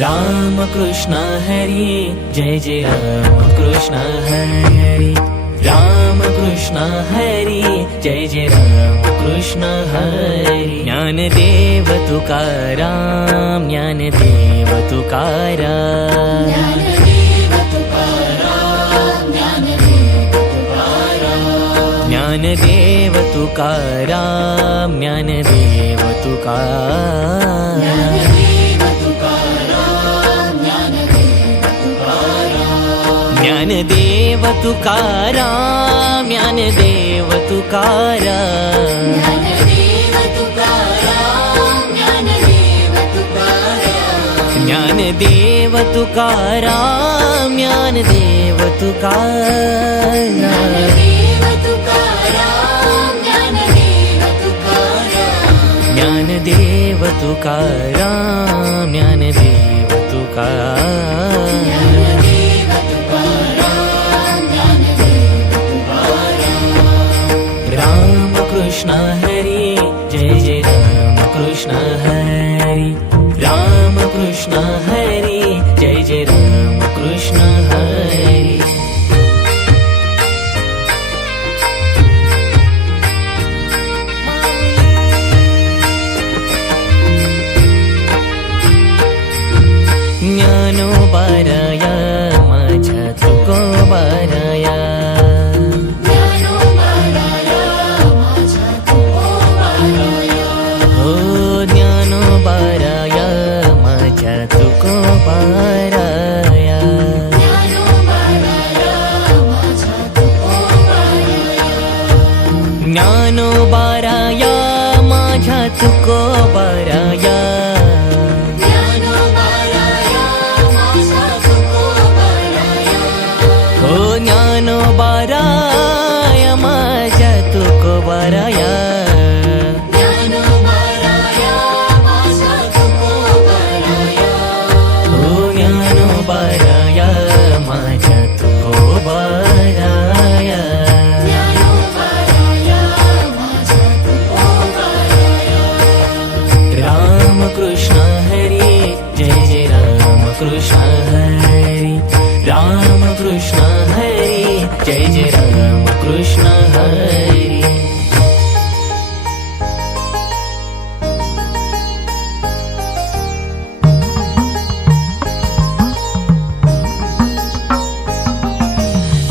राम कृष्ण हरी जय जय राम कृष्ण हरी राम कृष्ण हरी जय जय राम कृष्ण हरी ज्ञानदेव तुकाराम ज्ञानदेव तुकाराम ज्ञानदेव तुकाराम ज्ञानदेव तुकाराम ज्ञानदेव तुकाराम ज्ञानदेव तुकाराम ज्ञानदेव तुकाराम ज्ञानदेव तुकाराम ज्ञानदेव तुकाराम ज्ञानदेव तुकाराम राम कृष्ण हरी जय जय राम कृष्ण हरी राम कृष्ण हरी जय जय राम कृष्ण हरी ज्ञानोबाराया माझ्या तुकोबाराया हो ज्ञानोबाराया माझ्या तुकोबाराया ज्ञानोबाराया माझ्या तुकोबाराया ज्ञानोबाराय माझ्या तुकोबाराया हो ज्ञानोबाराय माझ्या तुकोबाराया राम कृष्ण हरी जय जय राम कृष्ण हरी राम कृष्ण हरी जय जय राम कृष्ण हरी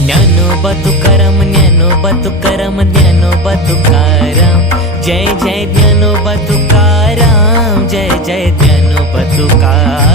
ज्ञानोबा तुकाराम ज्ञानोबा तुकाराम ज्ञानोबा तुकाराम जय जय ज्ञानोबा तुकाराम जय जय ज्ञानोबा तुकाराम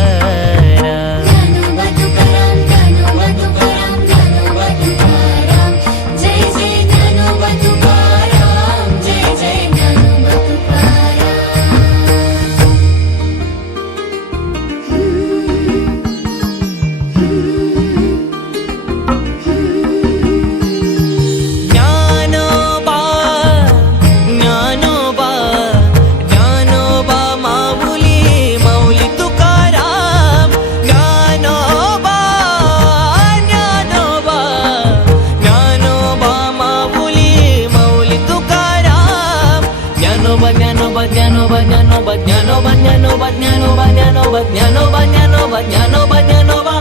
ज्ञानोबा ज्ञानोबा ज्ञानोबा ज्ञानोबा ज्ञानोबा ज्ञानोबा ज्ञानोबा ज्ञानोबा ज्ञानोबा ज्ञानोबा ज्ञानोबा ज्ञानोबा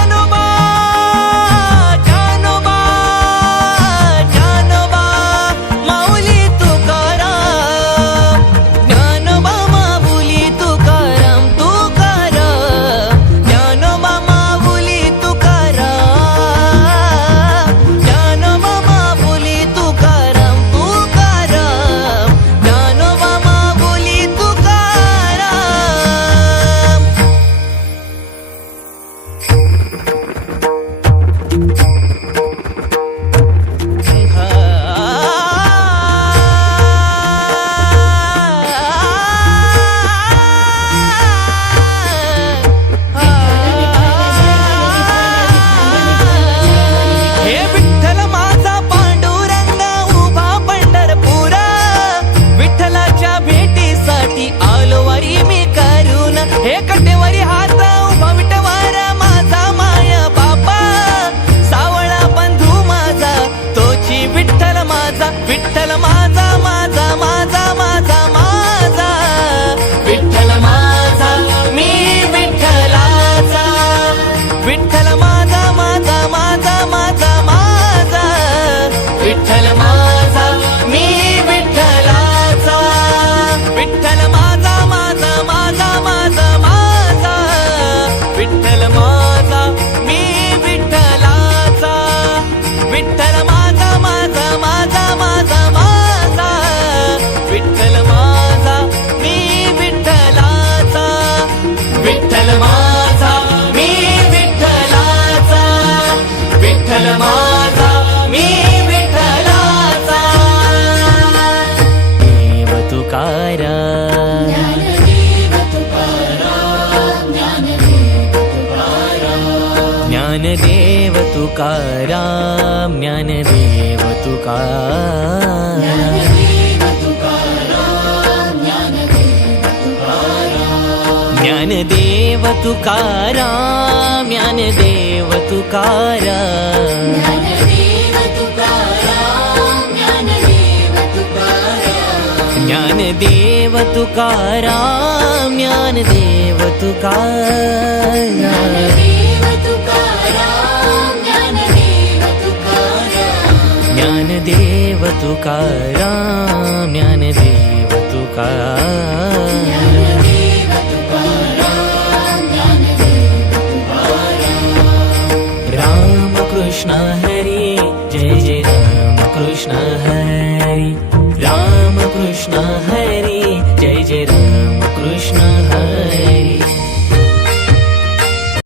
ज्ञानोबा ज्ञानोबा ज्ञानोबा माऊली तुकाराम ज्ञानोबा माऊली तुकाराम तुकाराम ज्ञानोबा माऊली तुकाराम ज्ञानोबा माऊली तुकाराम ज्ञानोबा माऊली तुकाराम तुकाराम ज्ञानदेव तुकाराम ज्ञानदेव तुकाराम ज्ञानदेव तुकाराम ज्ञानदेव तुकाराम ज्ञानदेव तुकाराम ज्ञानदेव तुकाराम राम कृष्ण